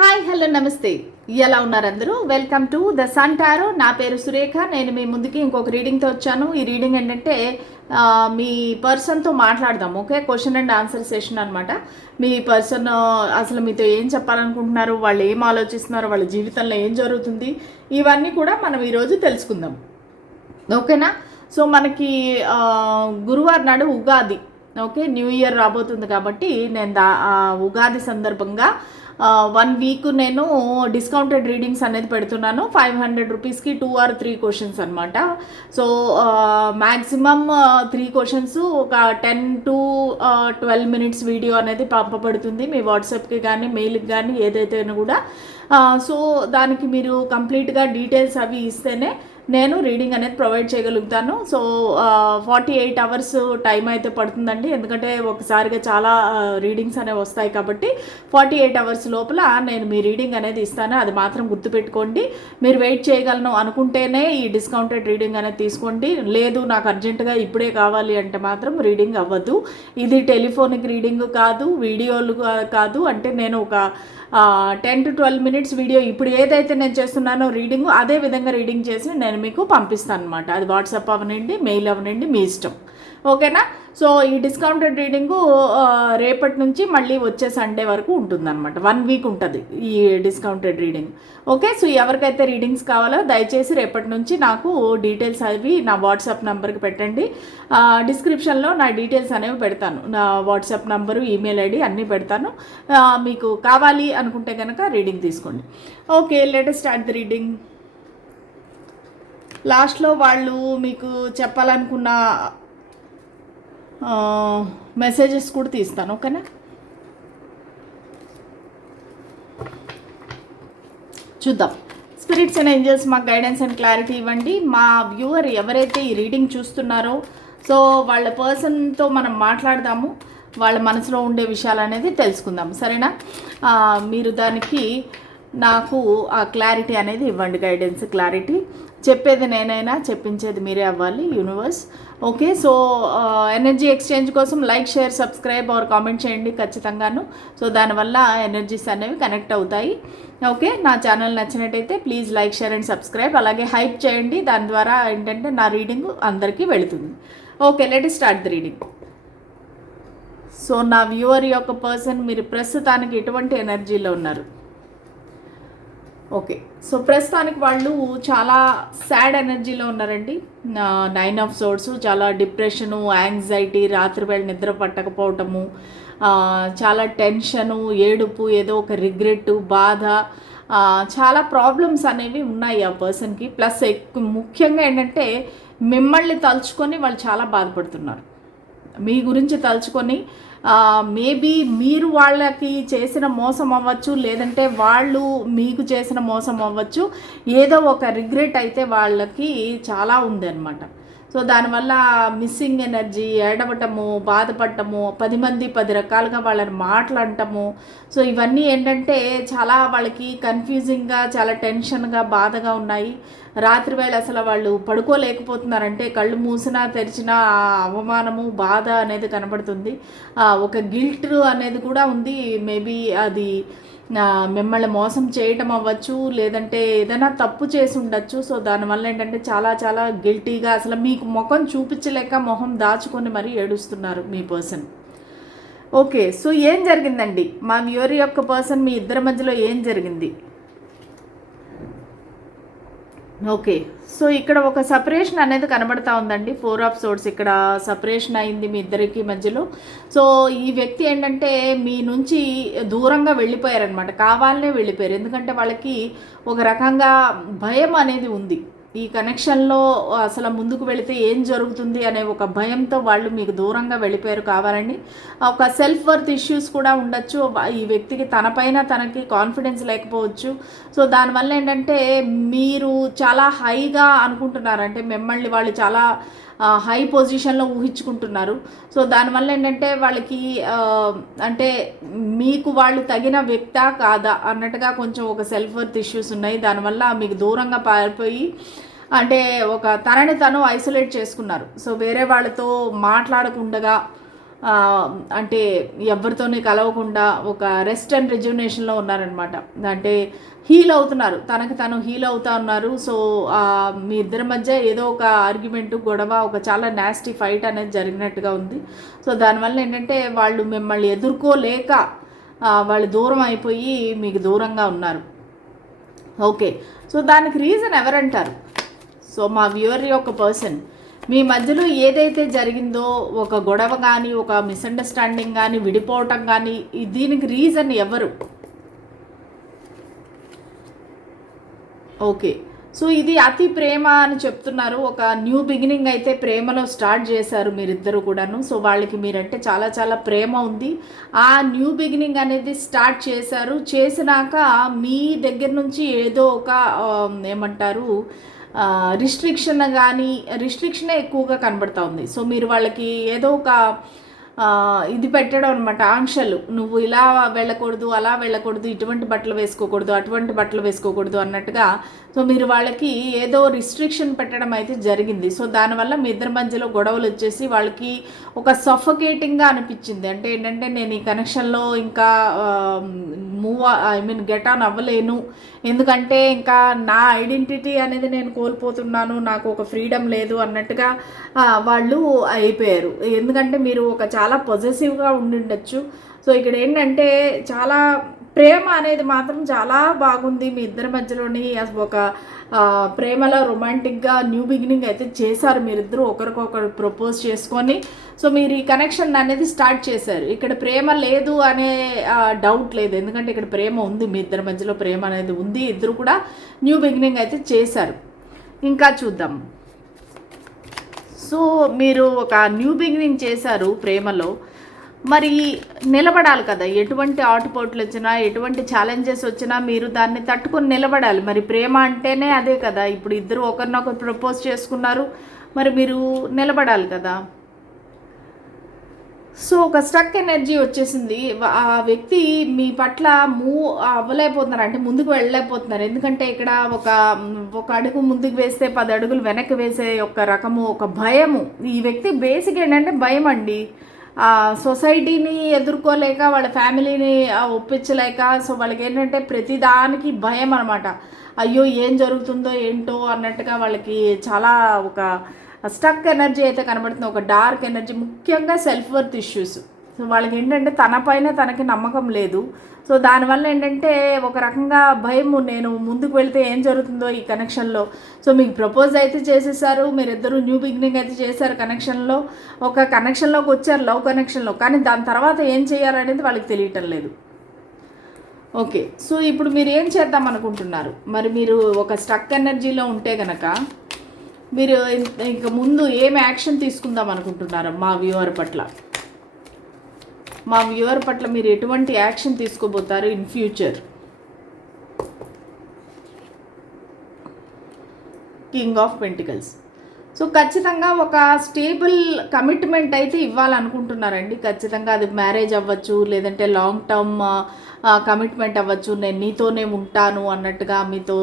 Hi hello నమస్తే. ఎలా ఉన్నారు అందరూ? Welcome to the sun tarot. నా పేరు సురేఖ. నేను మీ ముందుకి ఇంకొక రీడింగ్తో వచ్చాను. ఈ రీడింగ్ ఏంటంటే మీ పర్సన్తో మాట్లాడదాం. Okay, question and answer session అనమాట. మీ పర్సన్ అసలు మీతో ఏం చెప్పాలనుకుంటున్నారు, వాళ్ళు ఏం ఆలోచిస్తున్నారు, వాళ్ళ జీవితంలో ఏం జరుగుతుంది, ఇవన్నీ కూడా మనం ఈరోజు తెలుసుకుందాం. ఓకేనా? సో మనకి గురువారం నాడు ఉగాది, ఓకే, న్యూ ఇయర్ రాబోతుంది కాబట్టి నేను ఉగాది సందర్భంగా 1 వీక్ నేను డిస్కౌంటెడ్ రీడింగ్స్ అనేది పెడుతున్నాను. 500 రూపీస్కి 2 or 3 క్వశ్చన్స్ అనమాట. సో మ్యాక్సిమమ్ 3 క్వశ్చన్స్ ఒక 10 to 12 minutes వీడియో అనేది పంపబడుతుంది మీ వాట్సాప్కి కానీ మెయిల్కి కానీ ఏదైతే కూడా. సో దానికి మీరు కంప్లీట్గా డీటెయిల్స్ అవి ఇస్తేనే నేను రీడింగ్ అనేది ప్రొవైడ్ చేయగలుగుతాను. సో 48 hours టైం అయితే పడుతుందండి, ఎందుకంటే ఒకసారిగా చాలా రీడింగ్స్ అనేవి వస్తాయి కాబట్టి 48 hours లోపల నేను మీ రీడింగ్ అనేది ఇస్తాను. అది మాత్రం గుర్తుపెట్టుకోండి. మీరు వెయిట్ చేయగలను అనుకుంటేనే ఈ డిస్కౌంటెడ్ రీడింగ్ అనేది తీసుకోండి. లేదు నాకు అర్జెంటుగా ఇప్పుడే కావాలి అంటే మాత్రం రీడింగ్ అవ్వదు. ఇది టెలిఫోనిక్ రీడింగ్ కాదు, వీడియోలు కాదు. అంటే నేను ఒక 10 to 12 minutes వీడియో ఇప్పుడు ఏదైతే నేను చేస్తున్నానో రీడింగ్ అదే విధంగా రీడింగ్ చేసి నేను మీకు పంపిస్తాను అనమాట. అది వాట్సాప్ అవనండి, మెయిల్ అవనండి, మీ ఇష్టం. ఓకేనా? సో ఈ డిస్కౌంటెడ్ రీడింగు రేపటి నుంచి మళ్ళీ వచ్చే సండే వరకు ఉంటుందన్నమాట. 1 వీక్ ఉంటుంది ఈ డిస్కౌంటెడ్ రీడింగ్. ఓకే, సో ఎవరికైతే రీడింగ్స్ కావాలో దయచేసి రేపటి నుంచి నాకు డీటెయిల్స్ అవి నా వాట్సాప్ నెంబర్కి పెట్టండి. డిస్క్రిప్షన్లో నా డీటెయిల్స్ అనేవి పెడతాను. నా వాట్సాప్ నెంబరు, ఈమెయిల్ ఐడి అన్నీ పెడతాను. మీకు కావాలి అనుకుంటే కనుక రీడింగ్ తీసుకోండి. Okay, let us start the reading. లాస్ట్లో వాళ్ళు మీకు చెప్పాలనుకున్న మెసేజెస్ కూడా తీస్తాను. ఓకేనా? చూద్దాం. స్పిరిట్స్ అండ్ ఏంజల్స్ మాకు గైడెన్స్ అండ్ క్లారిటీ ఇవ్వండి. మా వ్యూవర్ ఎవరైతే ఈ రీడింగ్ చూస్తున్నారో సో వాళ్ళ పర్సన్తో మనం మాట్లాడదాము, వాళ్ళ మనసులో ఉండే విషయాలు అనేది తెలుసుకుందాం. సరేనా? మీరు దానికి నాకు ఆ క్లారిటీ అనేది ఇవ్వండి, గైడెన్స్ క్లారిటీ. చెప్పేది నేనైనా చెప్పించేది మీరే అవ్వాలి, universe. Okay, so energy exchange కోసం like, share, subscribe or comment చేయండి ఖచ్చితంగాను. సో దానివల్ల ఎనర్జీస్ అనేవి కనెక్ట్ అవుతాయి. ఓకే, నా ఛానల్ నచ్చినట్టయితే please like, share and subscribe. అలాగే హైప్ చేయండి, దాని ద్వారా ఏంటంటే నా రీడింగ్ అందరికీ వెళుతుంది. Okay, let us start the reading. So నా వ్యూవర్ యొక్క పర్సన్ మీరు ప్రస్తుతానికి ఎటువంటి ఎనర్జీలో ఉన్నారు? ఓకే, సో ప్రస్తుతానికి వాళ్ళు చాలా సాడ్ ఎనర్జీలో ఉన్నారండి. 9 of Swords, చాలా డిప్రెషను, యాంగ్జైటీ, రాత్రి వేళ నిద్ర పట్టకపోవటము, చాలా టెన్షను, ఏడుపు, ఏదో ఒక రిగ్రెట్, బాధ, చాలా ప్రాబ్లమ్స్ అనేవి ఉన్నాయి ఆ పర్సన్కి. ప్లస్ ముఖ్యంగా ఏంటంటే మిమ్మల్ని తలుచుకొని వాళ్ళు చాలా బాధపడుతున్నారు. మీ గురించి తలుచుకొని మేబీ మీరు వాళ్ళకి చేసిన మోసం అవ్వచ్చు, లేదంటే వాళ్ళు మీకు చేసిన మోసం అవ్వచ్చు. ఏదో ఒక రిగ్రెట్ అయితే వాళ్ళకి చాలా ఉందన్నమాట. సో దానివల్ల మిస్సింగ్ ఎనర్జీ, ఏడవటము, బాధపడటము, 10 మంది 10 రకాలుగా వాళ్ళని మాట్లాడటము. సో ఇవన్నీ ఏంటంటే చాలా వాళ్ళకి కన్ఫ్యూజింగ్గా, చాలా టెన్షన్గా, బాధగా ఉన్నాయి. రాత్రి వేళ అసలు వాళ్ళు పడుకోలేకపోతున్నారంటే కళ్ళు మూసినా తెరిచినా అవమానము, బాధ అనేది కనబడుతుంది. ఒక గిల్ట్ అనేది కూడా ఉంది. మేబీ అది మిమ్మల్ని మోసం చేయటం అవ్వచ్చు, లేదంటే ఏదైనా తప్పు చేసి ఉండొచ్చు. సో దానివల్ల ఏంటంటే చాలా చాలా గిల్టీగా అసలు మీకు ముఖం చూపించలేక మొహం దాచుకొని మరీ ఏడుస్తున్నారు మీ పర్సన్. ఓకే, సో ఏం జరిగిందండి మా వ్యూవర్ యొక్క పర్సన్ మీ ఇద్దరి మధ్యలో ఏం జరిగింది? ఓకే, సో ఇక్కడ ఒక సపరేషన్ అనేది కనబడతా ఉందండి. 4 of Swords ఇక్కడ సపరేషన్ అయింది మీ ఇద్దరికి మధ్యలో. సో ఈ వ్యక్తి ఏంటంటే మీ నుంచి దూరంగా వెళ్ళిపోయారనమాట, కావాలనే వెళ్ళిపోయారు. ఎందుకంటే వాళ్ళకి ఒక రకంగా భయం అనేది ఉంది. ఈ కనెక్షన్లో అసలు ముందుకు వెళితే ఏం జరుగుతుంది అనే ఒక భయంతో వాళ్ళు మీకు దూరంగా వెళ్ళిపోయారు కావాలండి. ఒక సెల్ఫ్ వర్త్ ఇష్యూస్ కూడా ఉండొచ్చు ఈ వ్యక్తికి. తనపైన తనకి కాన్ఫిడెన్స్ లేకపోవచ్చు. సో దానివల్ల ఏంటంటే మీరు చాలా హైగా అనుకుంటున్నారు, అంటే మిమ్మల్ని వాళ్ళు చాలా హై పొజిషన్లో ఊహించుకుంటున్నారు. సో దానివల్ల ఏంటంటే వాళ్ళకి అంటే మీకు వాళ్ళు తగిన వ్యక్తా కాదా అన్నట్టుగా కొంచెం ఒక సెల్ఫ్ వర్త్ ఇష్యూస్ ఉన్నాయి. దానివల్ల మీకు దూరంగా పారిపోయి అంటే ఒక తనని తను ఐసోలేట్ చేసుకున్నారు. సో వేరే వాళ్ళతో మాట్లాడకుండా అంటే ఎవరితోని కలవకుండా ఒక రెస్ట్ అండ్ రిజ్యునేషన్లో ఉన్నారనమాట. అంటే హీల్ అవుతున్నారు, తనకి తను హీల్ అవుతా ఉన్నారు. సో మీ ఇద్దరి మధ్య ఏదో ఒక ఆర్గ్యుమెంటు, గొడవ, ఒక చాలా నాస్టీ ఫైట్ అనేది జరిగినట్టుగా ఉంది. సో దానివల్ల ఏంటంటే వాళ్ళు మిమ్మల్ని ఎదుర్కోలేక వాళ్ళు దూరం అయిపోయి మీకు దూరంగా ఉన్నారు. ఓకే, సో దానికి రీజన్ ఎవరంటారు? సో మా వ్యూవర్ యొక్క పర్సన్ మీ మధ్యలో ఏదైతే జరిగిందో, ఒక గొడవ కానీ, ఒక మిస్అండర్స్టాండింగ్ కానీ, విడిపోవటం కానీ, దీనికి రీజన్ ఎవరు? ఓకే, సో ఇది అతి ప్రేమ అని చెప్తున్నారు. ఒక న్యూ బిగినింగ్ అయితే ప్రేమలో స్టార్ట్ చేశారు మీరిద్దరు కూడాను. సో వాళ్ళకి మీరంటే చాలా చాలా ప్రేమ ఉంది. ఆ న్యూ బిగినింగ్ అనేది స్టార్ట్ చేశారు. చేసినాక మీ దగ్గర నుంచి ఏదో ఒక ఏమంటారు రిస్ట్రిక్షనే ఎక్కువగా కనబడుతూ ఉంది. సో మీరు వాళ్ళకి ఏదో ఒక ఇది పెట్టడం అనమాట, ఆంక్షలు. నువ్వు ఇలా వెళ్ళకూడదు, అలా వెళ్ళకూడదు, ఇటువంటి బట్టలు వేసుకోకూడదు, అటువంటి బట్టలు వేసుకోకూడదు అన్నట్టుగా. సో మీరు వాళ్ళకి ఏదో రిస్ట్రిక్షన్ పెట్టడం అయితే జరిగింది. సో దానివల్ల మీ ఇద్దరి మధ్యలో గొడవలు వచ్చేసి వాళ్ళకి ఒక సఫోకేటింగ్గా అనిపించింది. అంటే ఏంటంటే నేను ఈ కనెక్షన్లో ఇంకా గెట్ ఆన్ అవ్వలేను, ఎందుకంటే ఇంకా నా ఐడెంటిటీ అనేది నేను కోల్పోతున్నాను, నాకు ఒక ఫ్రీడమ్ లేదు అన్నట్టుగా వాళ్ళు అయిపోయారు. ఎందుకంటే మీరు ఒక చాలా పొజెసివ్గా ఉండిండొచ్చు. సో ఇక్కడ ఏంటంటే చాలా ప్రేమ అనేది మాత్రం చాలా బాగుంది మీ ఇద్దరి మధ్యలోని. ఒక ప్రేమలో రొమాంటిక్గా న్యూ బిగినింగ్ అయితే చేశారు మీరిద్దరూ, ఒకరికొకరు ప్రపోజ్ చేసుకొని. సో మీరు ఈ కనెక్షన్ అనేది స్టార్ట్ చేశారు. ఇక్కడ ప్రేమ లేదు అనే డౌట్ లేదు, ఎందుకంటే ఇక్కడ ప్రేమ ఉంది, మీ ఇద్దరి మధ్యలో ప్రేమ అనేది ఉంది. ఇద్దరు కూడా న్యూ బిగినింగ్ అయితే చేశారు. ఇంకా చూద్దాం. సో మీరు ఒక న్యూ బిగినింగ్ చేశారు ప్రేమలో, మరి నిలబడాలి కదా. ఎటువంటి ఆటుపోట్లు వచ్చినా, ఎటువంటి ఛాలెంజెస్ వచ్చినా మీరు దాన్ని తట్టుకొని నిలబడాలి. మరి ప్రేమ అంటేనే అదే కదా. ఇప్పుడు ఇద్దరు ఒకరినొకరు ప్రపోజ్ చేసుకున్నారు, మరి మీరు నిలబడాలి కదా. సో ఒక స్టక్ ఎనర్జీ వచ్చేసింది. ఆ వ్యక్తి మీ పట్ల మూవ్ అవ్వలేకపోతున్నారు, అంటే ముందుకు వెళ్ళలేకపోతున్నారు. ఎందుకంటే ఇక్కడ ఒక అడుగు ముందుకు వేస్తే 10 అడుగులు వెనక్కి వేసే ఒక రకము, ఒక భయము. ఈ వ్యక్తి బేసిక్ ఏంటంటే భయం అండి. సొసైటీని ఎదుర్కోలేక, వాళ్ళ ఫ్యామిలీని ఒప్పించలేక, సో వాళ్ళకి ఏంటంటే ప్రతిదానికి భయం అనమాట. అయ్యో ఏం జరుగుతుందో ఏంటో అన్నట్టుగా వాళ్ళకి చాలా ఒక స్టక్ ఎనర్జీ అయితే కనబడుతుంది, ఒక డార్క్ ఎనర్జీ. ముఖ్యంగా సెల్ఫ్ వర్త్ ఇష్యూస్. సో వాళ్ళకి ఏంటంటే తనపైన తనకి నమ్మకం లేదు. సో దానివల్ల ఏంటంటే ఒక రకంగా భయము, నేను ముందుకు వెళ్తే ఏం జరుగుతుందో ఈ కనెక్షన్లో. సో మీకు ప్రపోజ్ అయితే చేసేసారు, మీరిద్దరూ న్యూ బిగినింగ్ అయితే చేశారు కనెక్షన్లో, ఒక కనెక్షన్లోకి వచ్చారు, లవ్ కనెక్షన్లో. కానీ దాని తర్వాత ఏం చేయాలనేది వాళ్ళకి తెలియటం లేదు. ఓకే, సో ఇప్పుడు మీరు ఏం చేద్దాం అనుకుంటున్నారు? మరి మీరు ఒక స్టక్ ఎనర్జీలో ఉంటే కనుక మీరు ఇంక ముందు ఏం యాక్షన్ తీసుకుందాం అనుకుంటున్నారు? మా వ్యూవర్ పట్ల మీరు ఎటువంటి యాక్షన్ తీసుకోబోతారు in future? King of pentacles. So ఖచ్చితంగా ఒక స్టేబుల్ కమిట్మెంట్ అయితే ఇవ్వాలనుకుంటున్నారండి. ఖచ్చితంగా అది మ్యారేజ్ అవ్వచ్చు, లేదంటే లాంగ్ టర్మ్ కమిట్మెంట్ అవ్వచ్చు. నేను నీతోనే ఉంటాను అన్నట్టుగా మీతో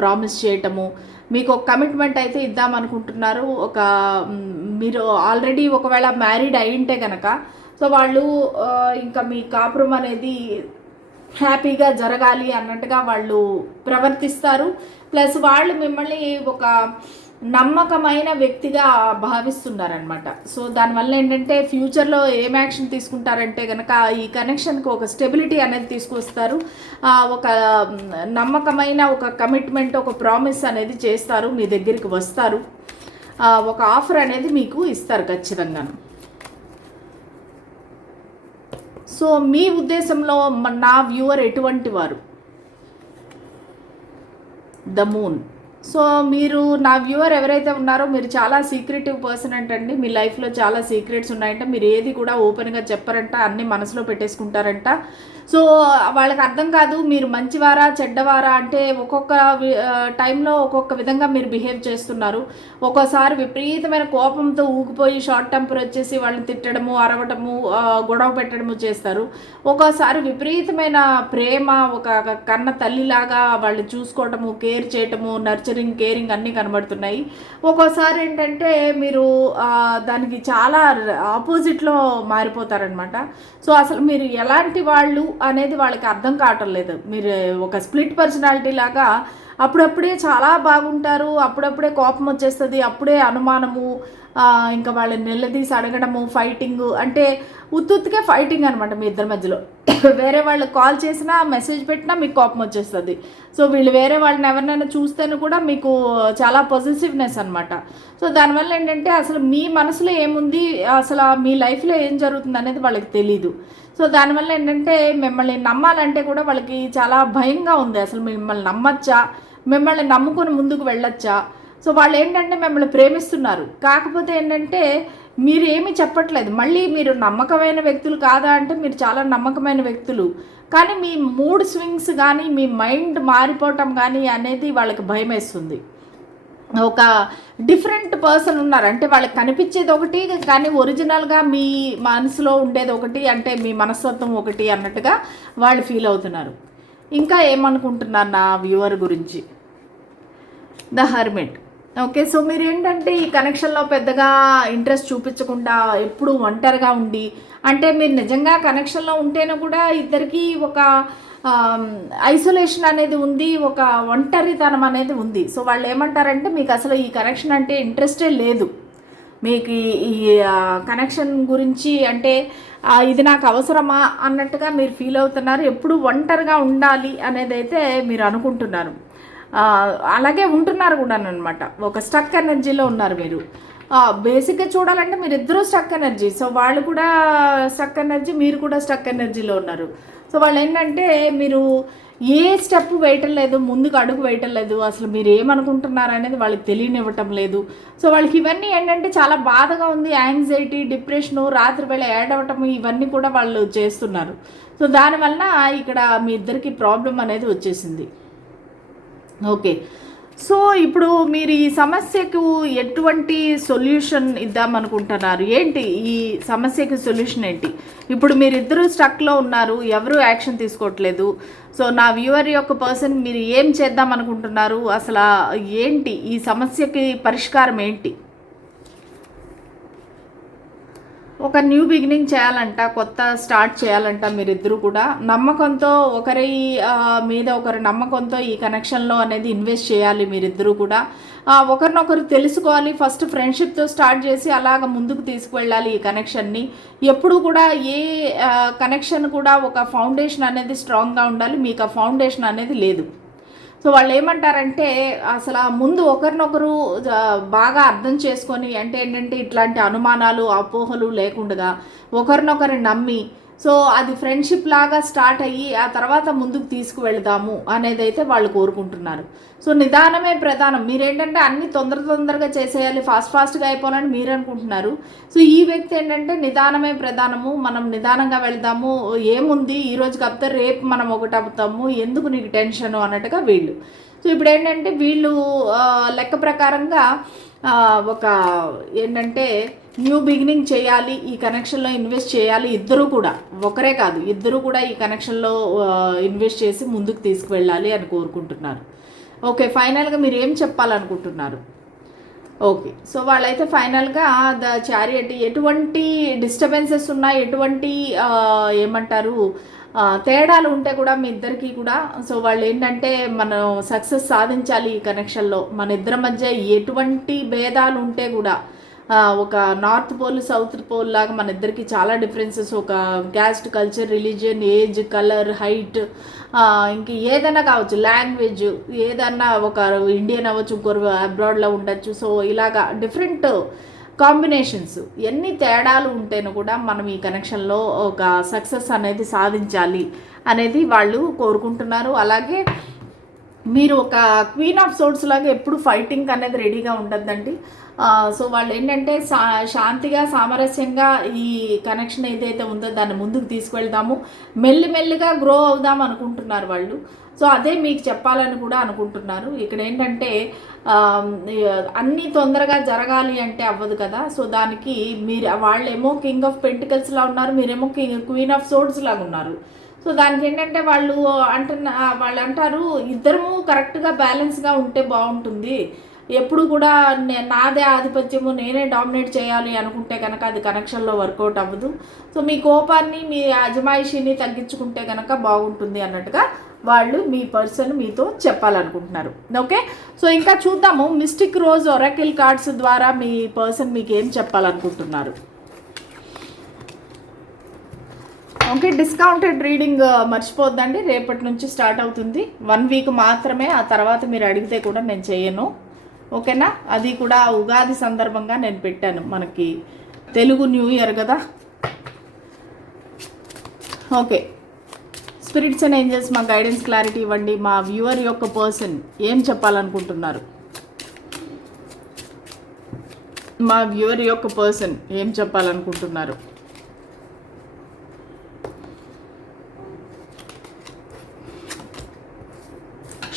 ప్రామిస్ చేయటము, మీకు ఒక కమిట్మెంట్ అయితే ఇద్దామనుకుంటున్నారు. మీరు ఆల్రెడీ ఒకవేళ మ్యారీడ్ అయింటే కనుక, సో వాళ్ళు ఇంకా మీ కాపురం అనేది హ్యాపీగా జరగాలి అన్నట్టుగా వాళ్ళు ప్రవర్తిస్తారు. ప్లస్ వాళ్ళు మిమ్మల్ని ఒక నమ్మకమైన వ్యక్తిగా భావిస్తున్నారనమాట. సో దానివల్ల ఏంటంటే ఫ్యూచర్లో ఏం యాక్షన్ తీసుకుంటారంటే కనుక ఈ కనెక్షన్కి ఒక స్టెబిలిటీ అనేది తీసుకొస్తారు. ఒక నమ్మకమైన ఒక కమిట్మెంట్, ఒక ప్రామిస్ అనేది చేస్తారు, మీ దగ్గరికి వస్తారు, ఒక ఆఫర్ అనేది మీకు ఇస్తారు ఖచ్చితంగా. సో మీ ఉద్దేశంలో నా వ్యూవర్ ఎటువంటి వారు? The moon. సో మీరు నా వ్యూవర్ ఎవరైతే ఉన్నారో మీరు చాలా సీక్రెటివ్ పర్సన్ అంటండి. మీ లైఫ్లో చాలా సీక్రెట్స్ ఉన్నాయంట. మీరు ఏది కూడా ఓపెన్గా చెప్పారంట, అన్నీ మనసులో పెట్టేసుకుంటారంట. సో వాళ్ళకి అర్థం కాదు మీరు మంచివారా చెడ్డవారా అంటే. ఒక్కొక్క టైంలో ఒక్కొక్క విధంగా మీరు బిహేవ్ చేస్తున్నారు. ఒక్కోసారి విపరీతమైన కోపంతో ఊగిపోయి షార్ట్ టెంపర్ వచ్చేసి వాళ్ళని తిట్టడము, అరవటము, గొడవ పెట్టడము చేస్తారు. ఒక్కోసారి విపరీతమైన ప్రేమ, ఒక కన్న తల్లిలాగా వాళ్ళు చూసుకోవటము, కేర్ చేయటము, నర్చరింగ్ నర్చరింగ్, కేరింగ్ అన్నీ కనబడుతున్నాయి. ఒక్కోసారి ఏంటంటే మీరు దానికి చాలా ఆపోజిట్లో మారిపోతారనమాట. సో అసలు మీరు ఎలాంటి వాళ్ళు అనేది వాళ్ళకి అర్థం కావటం లేదు. మీరు ఒక స్ప్లిట్ పర్సనాలిటీ లాగా అప్పుడప్పుడే చాలా బాగుంటారు, అప్పుడప్పుడే కోపం వచ్చేస్తుంది, అప్పుడే అనుమానము, ఇంకా వాళ్ళని నిలదీసి అడగడము, ఫైటింగు, అంటే ఉత్తుత్తుకే ఫైటింగ్ అనమాట మీ ఇద్దరి మధ్యలో. వేరే వాళ్ళు కాల్ చేసినా మెసేజ్ పెట్టినా మీకు కోపం వచ్చేస్తుంది. సో వీళ్ళు వేరే వాళ్ళని ఎవరినైనా చూస్తేనే కూడా మీకు చాలా పొజిటివ్నెస్ అనమాట. సో దానివల్ల ఏంటంటే అసలు మీ మనసులో ఏముంది, అసలు మీ లైఫ్లో ఏం జరుగుతుంది అనేది వాళ్ళకి తెలీదు. సో దానివల్ల ఏంటంటే మిమ్మల్ని నమ్మాలంటే కూడా వాళ్ళకి చాలా భయంగా ఉంది. అసలు మిమ్మల్ని నమ్మచ్చా, మిమ్మల్ని నమ్ముకొని ముందుకు వెళ్ళొచ్చా. సో వాళ్ళు ఏంటంటే మిమ్మల్ని ప్రేమిస్తున్నారు, కాకపోతే ఏంటంటే మీరు ఏమీ చెప్పట్లేదు. మళ్ళీ మీరు నమ్మకమైన వ్యక్తులు కాదా అంటే మీరు చాలా నమ్మకమైన వ్యక్తులు, కానీ మీ మూడ్ స్వింగ్స్ కానీ మీ మైండ్ మారిపోవటం కానీ అనేది వాళ్ళకి భయం వేస్తుంది. ఒక డిఫరెంట్ పర్సన్ ఉన్నారు అంటే వాళ్ళకి కనిపించేది ఒకటి, కానీ ఒరిజినల్గా మీ మనసులో ఉండేది ఒకటి, అంటే మీ మనస్తత్వం ఒకటి అన్నట్టుగా వాళ్ళు ఫీల్ అవుతున్నారు. ఇంకా ఏమనుకుంటున్నారు నా వ్యూవర్ గురించి? The hermit. ఓకే, సో మీరు ఏంటంటే ఈ కనెక్షన్లో పెద్దగా ఇంట్రెస్ట్ చూపించకుండా ఎప్పుడు ఒంటరిగా ఉండి, అంటే మీరు నిజంగా కనెక్షన్లో ఉంటేనే కూడా ఇద్దరికి ఒక ఐసోలేషన్ అనేది ఉంది, ఒక ఒంటరితనం అనేది ఉంది. సో వాళ్ళు ఏమంటారంటే మీకు అసలు ఈ కనెక్షన్ అంటే ఇంట్రెస్టే లేదు, మీకు ఈ కనెక్షన్ గురించి అంటే ఇది నాకు అవసరమా అన్నట్టుగా మీరు ఫీల్ అవుతున్నారు. ఎప్పుడు ఒంటరిగా ఉండాలి అనేది అయితే మీరు అనుకుంటున్నారు, అలాగే ఉంటున్నారు కూడా అనమాట. ఒక స్టక్ ఎనర్జీలో ఉన్నారు మీరు. బేసిక్గా చూడాలంటే మీరు ఇద్దరూ స్టక్ ఎనర్జీ. సో వాళ్ళు కూడా స్టక్ ఎనర్జీ, మీరు కూడా స్టక్ ఎనర్జీలో ఉన్నారు. సో వాళ్ళు ఏంటంటే మీరు ఏ స్టెప్ వేయటం లేదు, ముందుకు అడుగు వేయటం లేదు, అసలు మీరు ఏమనుకుంటున్నారు అనేది వాళ్ళకి తెలియనివ్వటం లేదు. సో వాళ్ళకి ఇవన్నీ ఏంటంటే చాలా బాధగా ఉంది, యాంగ్జైటీ, డిప్రెషను, రాత్రి వేళ ఏడవటం, ఇవన్నీ కూడా వాళ్ళు చేస్తున్నారు. సో దానివల్ల ఇక్కడ మీ ఇద్దరికి ప్రాబ్లం అనేది వచ్చేసింది. ఓకే, సో ఇప్పుడు మీరు ఈ సమస్యకు ఎటువంటి సొల్యూషన్ ఇద్దామనుకుంటున్నారు? ఏంటి ఈ సమస్యకి సొల్యూషన్ ఏంటి? ఇప్పుడు మీరిద్దరూ స్టక్లో ఉన్నారు, ఎవరు యాక్షన్ తీసుకోవట్లేదు. సో నా వ్యూవర్ యొక్క పర్సన్ మీరు ఏం చేద్దాం అనుకుంటున్నారు? అసలు ఏంటి ఈ సమస్యకి పరిష్కారం ఏంటి? ఒక న్యూ బిగినింగ్ చేయాలంట, కొత్త స్టార్ట్ చేయాలంట. మీరిద్దరూ కూడా నమ్మకంతో, ఒకరి మీద ఒకరి నమ్మకంతో ఈ కనెక్షన్లో అనేది ఇన్వెస్ట్ చేయాలి. మీరిద్దరూ కూడా ఒకరినొకరు తెలుసుకోవాలి. ఫస్ట్ ఫ్రెండ్షిప్తో స్టార్ట్ చేసి అలాగ ముందుకు తీసుకువెళ్ళాలి ఈ కనెక్షన్ని. ఎప్పుడు కూడా ఏ కనెక్షన్ కూడా ఒక ఫౌండేషన్ అనేది స్ట్రాంగ్గా ఉండాలి. మీకు ఆ ఫౌండేషన్ అనేది లేదు. సో వాళ్ళు ఏమంటారంటే అసలు ముందు ఒకరినొకరు బాగా అర్థం చేసుకొని, అంటే ఏంటంటే ఇట్లాంటి అనుమానాలు, అపోహలు లేకుండా ఒకరినొకరు నమ్మి, సో అది ఫ్రెండ్షిప్ లాగా స్టార్ట్ అయ్యి ఆ తర్వాత ముందుకు తీసుకువెళ్దాము అనేది అయితే వాళ్ళు కోరుకుంటున్నారు. సో నిదానమే ప్రధానం. మీరేంటంటే అన్ని తొందరగా చేసేయాలి, ఫాస్ట్గా అయిపోవాలని మీరు అనుకుంటున్నారు. సో ఈ వ్యక్తి ఏంటంటే నిదానమే ప్రధానము, మనం నిదానంగా వెళ్దాము, ఏముంది ఈరోజు కాకపోతే రేపు మనం ఒకటి అవుతాము, ఎందుకు నీకు టెన్షన్ అన్నట్టుగా వీళ్ళు. సో ఇప్పుడు ఏంటంటే వీళ్ళు లెక్క ప్రకారంగా ఒక ఏంటంటే న్యూ బిగినింగ్ చేయాలి, ఈ కనెక్షన్లో ఇన్వెస్ట్ చేయాలి. ఇద్దరూ కూడా, ఒకరే కాదు, ఇద్దరూ కూడా ఈ కనెక్షన్లో ఇన్వెస్ట్ చేసి ముందుకు తీసుకువెళ్ళాలి అని కోరుకుంటున్నారు. ఓకే, ఫైనల్గా మీరు ఏం చెప్పాలనుకుంటున్నారు? ఓకే, సో వాళ్ళైతే ఫైనల్గా ద చారియట్, ఎటువంటి డిస్టర్బెన్సెస్ ఉన్నా, ఎటువంటి ఏమంటారు తేడాలు ఉంటే కూడా మీ ఇద్దరికి కూడా, సో వాళ్ళు ఏంటంటే మనం సక్సెస్ సాధించాలి ఈ కనెక్షన్లో. మన ఇద్దరి మధ్య ఎటువంటి భేదాలు ఉంటే కూడా, ఒక నార్త్ పోల్ సౌత్ పోల్ లాగా మన ఇద్దరికి చాలా డిఫరెన్సెస్, ఒక caste, culture, religion, age, colour, height, ఇంక ఏదైనా కావచ్చు, లాంగ్వేజ్ ఏదన్నా, ఒక ఇండియన్ అవ్వచ్చు, ఇంకొకరు అబ్రాడ్లో ఉండొచ్చు. సో ఇలాగా డిఫరెంట్ కాంబినేషన్స్, ఎన్ని తేడాలు ఉంటేనూ కూడా మనం ఈ కనెక్షన్లో ఒక సక్సెస్ అనేది సాధించాలి అనేది వాళ్ళు కోరుకుంటున్నారు. అలాగే మీరు ఒక క్వీన్ ఆఫ్ సోర్డ్స్ లాగా ఎప్పుడు ఫైటింగ్ అనేది రెడీగా ఉండద్దండి. సో వాళ్ళు ఏంటంటే శాంతిగా, సామరస్యంగా ఈ కనెక్షన్ ఏదైతే ఉందో దాన్ని ముందుకు తీసుకువెళ్దాము, మెల్లిమెల్లిగా గ్రో అవుదాం అనుకుంటున్నారు వాళ్ళు. సో అదే మీకు చెప్పాలని కూడా అనుకుంటున్నారు. ఇక్కడ ఏంటంటే అన్నీ తొందరగా జరగాలి అంటే అవ్వదు కదా. సో దానికి వాళ్ళేమో కింగ్ ఆఫ్ పెంటికల్స్ లా ఉన్నారు, మీరేమో క్వీన్ ఆఫ్ సోర్డ్స్ లాగా ఉన్నారు. సో దానికి ఏంటంటే వాళ్ళు వాళ్ళు అంటారు ఇద్దరము కరెక్ట్గా బ్యాలెన్స్గా ఉంటే బాగుంటుంది, ఎప్పుడు కూడా నాదే ఆధిపత్యము నేనే డామినేట్ చేయాలి అనుకుంటే కనుక అది కనెక్షన్లో వర్కౌట్ అవ్వదు. సో మీ కోపాన్ని మీ అజమాయిషీని తగ్గించుకుంటే కనుక బాగుంటుంది అన్నట్టుగా వాళ్ళు మీ పర్సన్ మీతో చెప్పాలనుకుంటున్నారు. ఓకే, సో ఇంకా చూద్దాము మిస్టిక్ రోజ్ ఒరాకిల్ కార్డ్స్ ద్వారా మీ పర్సన్ మీకు ఏం చెప్పాలనుకుంటున్నారు. ఓకే, డిస్కౌంటెడ్ రీడింగ్ మర్చిపోద్దండి, రేపటి నుంచి స్టార్ట్ అవుతుంది. 1 వీక్ మాత్రమే, ఆ తర్వాత మీరు అడిగితే కూడా నేను చేయను. ఓకేనా, అది కూడా ఉగాది సందర్భంగా నేను పెట్టాను, మనకి తెలుగు న్యూ ఇయర్ కదా. ఓకే, స్పిరిట్స్ అండ్ ఏంజల్స్ మా గైడెన్స్ క్లారిటీ ఇవ్వండి. మా వ్యూవర్ యొక్క పర్సన్ ఏం చెప్పాలనుకుంటున్నారు? మా వ్యూవర్ యొక్క పర్సన్ ఏం చెప్పాలనుకుంటున్నారు?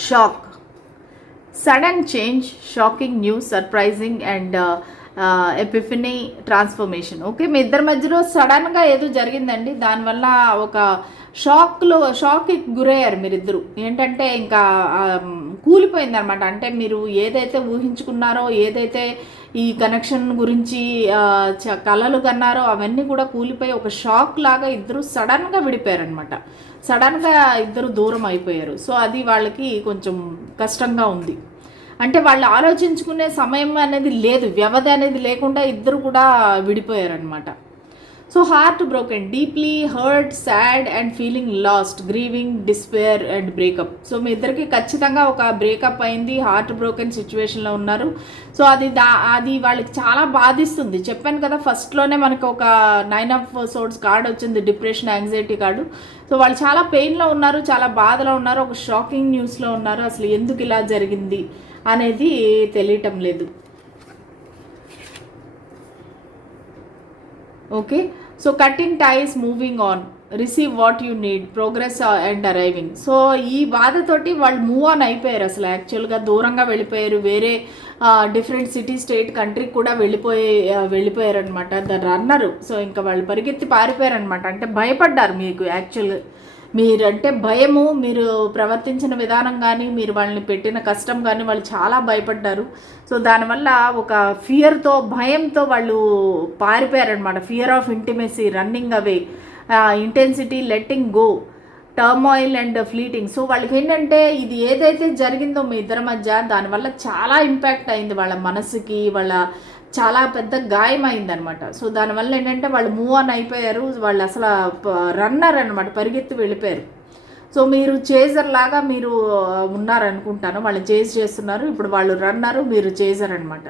Shock, sudden change, shocking news, surprising and epiphany, transformation. Okay, మీ ఇద్దరి మధ్యలో సడన్గా ఏదో జరిగిందండి, దానివల్ల ఒక షాక్కి గురయ్యారు మీరిద్దరు. ఏంటంటే ఇంకా కూలిపోయిందనమాట. అంటే మీరు ఏదైతే ఊహించుకున్నారో, ఏదైతే ఈ కనెక్షన్ గురించి కలలు కన్నారో అవన్నీ కూడా కూలిపోయి ఒక షాక్ లాగా ఇద్దరు సడన్గా విడిపోయారనమాట. సడన్గా ఇద్దరు దూరం అయిపోయారు. సో అది వాళ్ళకి కొంచెం కష్టంగా ఉంది. అంటే వాళ్ళు ఆలోచించుకునే సమయం అనేది లేదు, వ్యవధి అనేది లేకుండా ఇద్దరు కూడా విడిపోయారనమాట. So heart broken, deeply hurt, sad and feeling lost, grieving, despair and breakup. So మీ ఇద్దరికి ఖచ్చితంగా ఒక బ్రేకప్ అయింది, హార్ట్ బ్రోకెన్ సిచ్యువేషన్లో ఉన్నారు. సో అది వాళ్ళకి చాలా బాధిస్తుంది. చెప్పాను కదా, ఫస్ట్లోనే మనకు ఒక 9 ఆఫ్ సోర్డ్స్ కార్డ్ వచ్చింది, డిప్రెషన్, యాంగ్జైటీ కార్డు. సో వాళ్ళు చాలా పెయిన్లో ఉన్నారు, చాలా బాధలో ఉన్నారు, ఒక షాకింగ్ న్యూస్లో ఉన్నారు. అసలు ఎందుకు ఇలా జరిగింది అనేది తెలియటం లేదు. Okay, so cutting ties, moving on, receive what you need, progress and arriving. So ఈ బాధతోటి వాళ్ళు మూవ్ ఆన్ అయిపోయారు. అసలు యాక్చువల్గా దూరంగా వెళ్ళిపోయారు, వేరే డిఫరెంట్ సిటీ, స్టేట్, కంట్రీకి కూడా వెళ్ళిపోయారనమాట. దాన్ని రన్నరు. సో ఇంకా వాళ్ళు పరిగెత్తి పారిపోయారనమాట. అంటే భయపడ్డారు. మీకు యాక్చువల్గా మీరంటే భయము, మీరు ప్రవర్తించిన విధానం కానీ, మీరు వాళ్ళని పెట్టిన కష్టం కానీ వాళ్ళు చాలా భయపడ్డారు. సో దానివల్ల ఒక ఫియర్తో, భయంతో వాళ్ళు పారిపోయారనమాట. Fear of intimacy, running away, intensity, letting go, turmoil and fleeting. So వాళ్ళకి ఏంటంటే ఇది ఏదైతే జరిగిందో మీ ఇద్దరి మధ్య, దానివల్ల చాలా ఇంపాక్ట్ అయింది వాళ్ళ మనసుకి, వాళ్ళ చాలా పెద్ద గాయం అయిందనమాట. సో దానివల్ల ఏంటంటే వాళ్ళు మూవ్ ఆన్ అయిపోయారు. వాళ్ళు అసలు రన్నర్ అనమాట, పరిగెత్తి వెళ్ళిపోయారు. సో మీరు చేజర్ లాగా మీరు ఉన్నారనుకుంటాను, వాళ్ళు చేస్తున్నారు. ఇప్పుడు వాళ్ళు రన్నరు, మీరు చేజర్ అనమాట.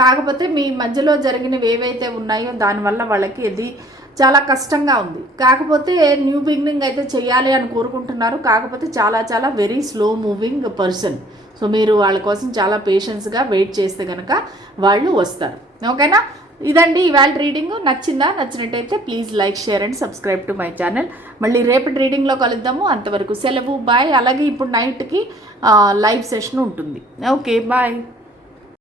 కాకపోతే మీ మధ్యలో జరిగినవి ఏవైతే ఉన్నాయో దానివల్ల వాళ్ళకి ఇది చాలా కష్టంగా ఉంది. కాకపోతే న్యూ బిగినింగ్ అయితే చేయాలి అని కోరుకుంటున్నారు. కాకపోతే చాలా చాలా very slow moving person. So మీరు వాళ్ళ కోసం చాలా పేషెన్స్గా వెయిట్ చేస్తే కనుక వాళ్ళు వస్తారు. ఓకేనా, ఇదండి ఇవాళ రీడింగ్. నచ్చినట్టయితే please like, share and subscribe to my channel. మళ్ళీ రేపటి రీడింగ్లో కలుద్దాము. అంతవరకు సెలవు, బాయ్. అలాగే ఇప్పుడు నైట్కి లైవ్ సెషన్ ఉంటుంది. Okay, bye.